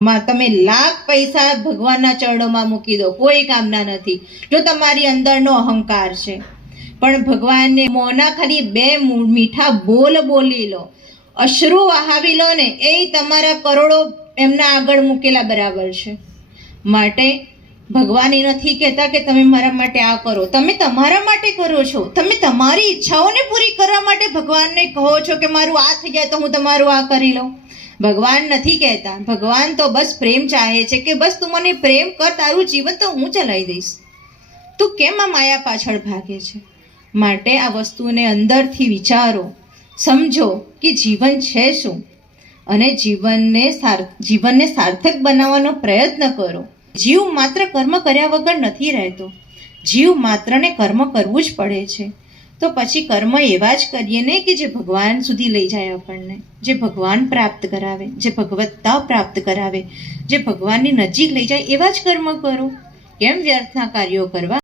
તમે લાખ પૈસા ભગવાનના ચરણોમાં મૂકી દો, કોઈ કામના નથી જો તમારી અંદરનો અહંકાર છે. પણ ભગવાનને મોંના ખાલી બે મીઠા બોલ બોલી લો, અશ્રુ વહાવી લો ને, એ તમારા કરોડો એમના આગળ મૂકેલા બરાબર છે. માટે ભગવાન એ નથી કહેતા કે તમે મારા માટે આ કરો, તમે તમારા માટે કરો છો. તમે તમારી ઈચ્છાઓને પૂરી કરવા માટે ભગવાનને કહો છો કે મારું આ થઈ જાય તો હું તમારું આ કરી લઉં. ભગવાન નથી કહેતા. ભગવાન તો બસ પ્રેમ ચાહે છે કે બસ તું મને પ્રેમ કર, તારું જીવન તો હું ચલાવી દઈશ. તું કેમ આ માયા પાછળ ભાગે છે? માટે આ વસ્તુને અંદરથી વિચારો, સમજો કે જીવન છે શું, અને જીવનને સાર્થક બનાવવાનો પ્રયત્ન કરો. જીવ માત્ર કર્મ કર્યા વગર નથી રહેતો. જીવ માત્રને કર્મ કરવું જ પડે છે. તો પછી કર્મ એવા જ કરીએ ને કે જે ભગવાન સુધી લઈ જાય આપણને, જે ભગવાન પ્રાપ્ત કરાવે, જે ભગવત્તા પ્રાપ્ત કરાવે, જે ભગવાનની નજીક લઈ જાય એવા જ કર્મ કરો. કેમ વ્યર્થના કાર્યો કરવા?